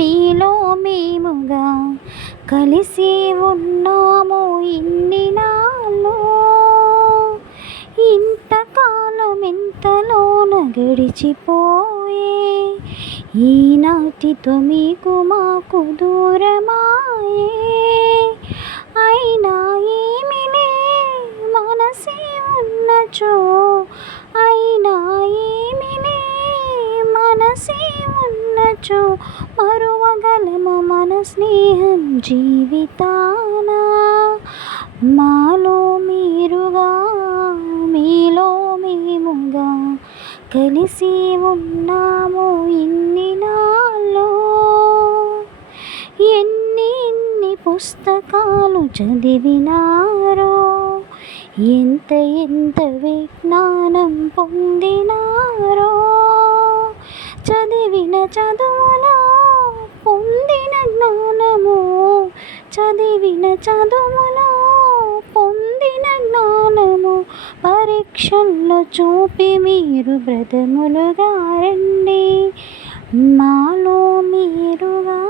మీలో మేముగా కలిసి ఉన్నాము ఇన్ని నాళ్ళు. ఇంతకాలం ఎంతలోన గడిచిపోయే, ఈనాటితో మీకు మాకు దూరమాయే. అయినా ఏమిలే మనసే ఉన్నచో, అయినా ఏమిలే మనసే ఉన్నచో, మరువగలము మన స్నేహం జీవితాన. మాలో మీరుగా మీలో మేముగా కలిసి ఉన్నాము ఇన్ని నాళ్ళు. ఎన్ని పుస్తకాలు చదివినారో, ఎంత విజ్ఞానం పొందినారో, చదివిన చదువులో పొందిన జ్ఞానము, చదివిన చదువులో పొందిన జ్ఞానము పరీక్షల్లో చూపి మీరు బ్రతములుగా రండి. మాలో మీరుగా